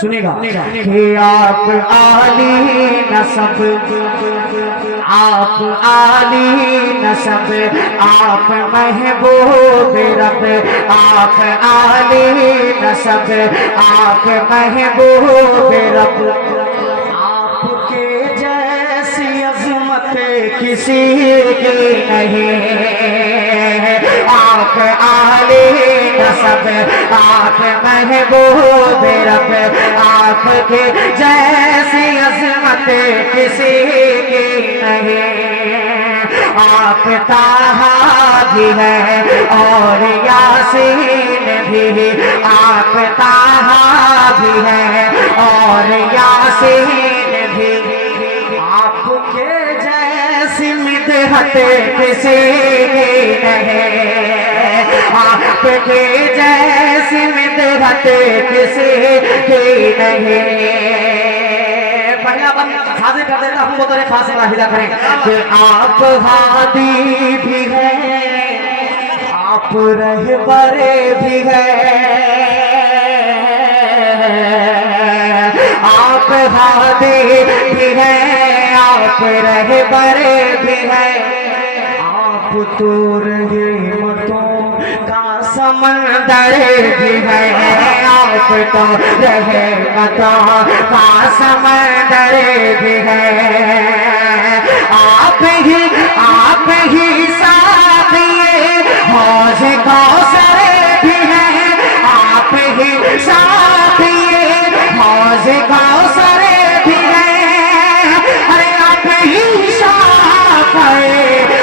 سنے گا کہ آپ عالی نسب، آپ عالی نسب، آپ محبوب رب، آپ عالی نسب، آپ محبوب رب، آپ کے جیسی عظمت کسی کی نہیں، آپ عالی نسب، آپ محبوب رب، آپ کے جیسی عظمت کسی کی نہیں، آپ طٰہٰ بھی ہے اور یاسین بھی، آپ طٰہٰ بھی ہے اور یاسین بھی، آپ کے جیسی مدحت کسی کی نہیں، آپ کے جیسی مدحت کسی کی نہیں۔ پہلا بند حاضر کر دیتا ہوں، بطور خاص ملاحظہ کریں کہ آپ ہادی بھی ہیں، آپ رہبر بھی ہیں، آپ ہادی بھی ہیں، آپ رہبر بھی ہیں، آپ تو رحمتوں کا سمندر بھی ہے، آپ تو رحمتوں کا سمندر بھی ہے، آپ ہی ساقی حوض کوثر بھی ہیں، آپ ہی ساقی حوض کوثر بھی ہیں، ارے آپ ہی شافع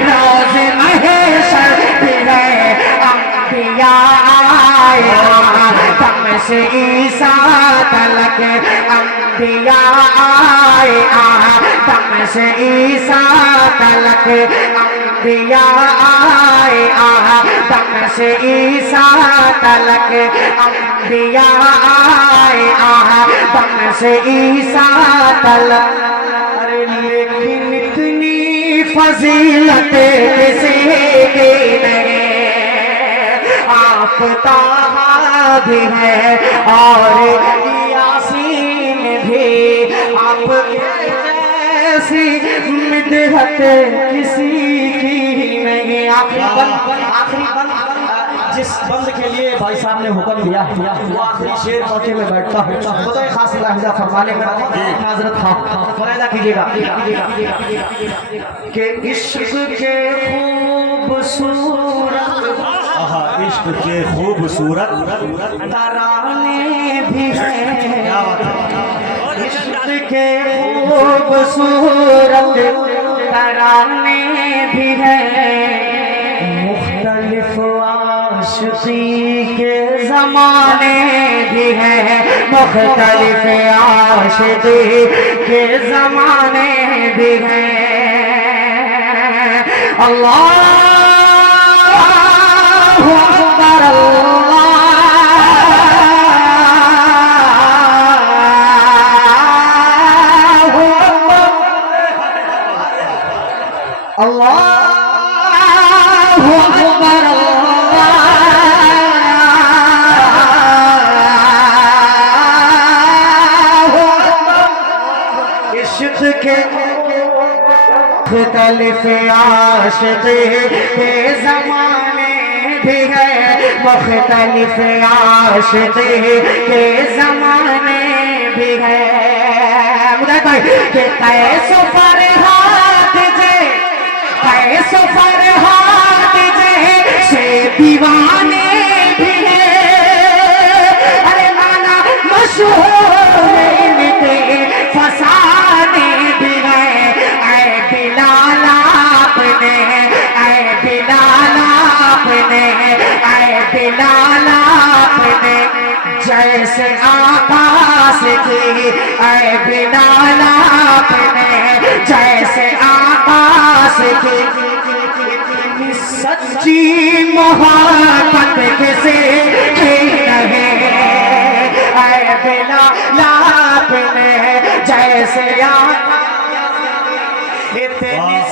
روز محشر بھی ہیں، انبیاء آدم سے عیسیٰ تلک، انبیاء آدم سے عیسیٰ تلک، انبیاء آدم سے عیسیٰ تلک، انبیاء آدم سے عیسیٰ تلک، ارے لیکن اتنی فضیلت کسی کی نہیں، آپ طٰہٰ بھی ہے اور یاسین بھی، آپ کے جیسی مدحت کسی کی نہیں۔ آخری بند جس بند کے لیے بھائی صاحب نے حکم دیا وہ آخری شعر پڑھ کے میں بیٹھتا ہوں، خدا خاص ملاحظہ فرمانے میں معذرت خواہ، ملاحظہ کیجیے گا کہ عشق کے خوبصورت، عشق کے خوبصورت ترانے بھی ہیں، عشق کے خوبصورت ترانے بھی ہیں، مختلف عاشقی کے زمانے بھی ہیں، مختلف عاشقی کے زمانے بھی ہیں، اللہ اکبر، اللہ اکبر، عشق کے مختلف عاشقی کے زمانے بھی ہے، مختلف عاشقی کے زمانے بھی ہے، کہ کیس فرحات جے، کیس فرحات جے سے دیوانے بھی ہے، ارے مانا مشہور کے فسانے بھی ہے، اے بلال آپ نے، اے بلال آپ نے، اے بلال آپ نے جیسے آقا سے کی، اے بلال آپ نے جیسے آقا سے کی، سچی محبت کسی کی نہیں، اے بلال آپ نے جیسے آقا، اتنی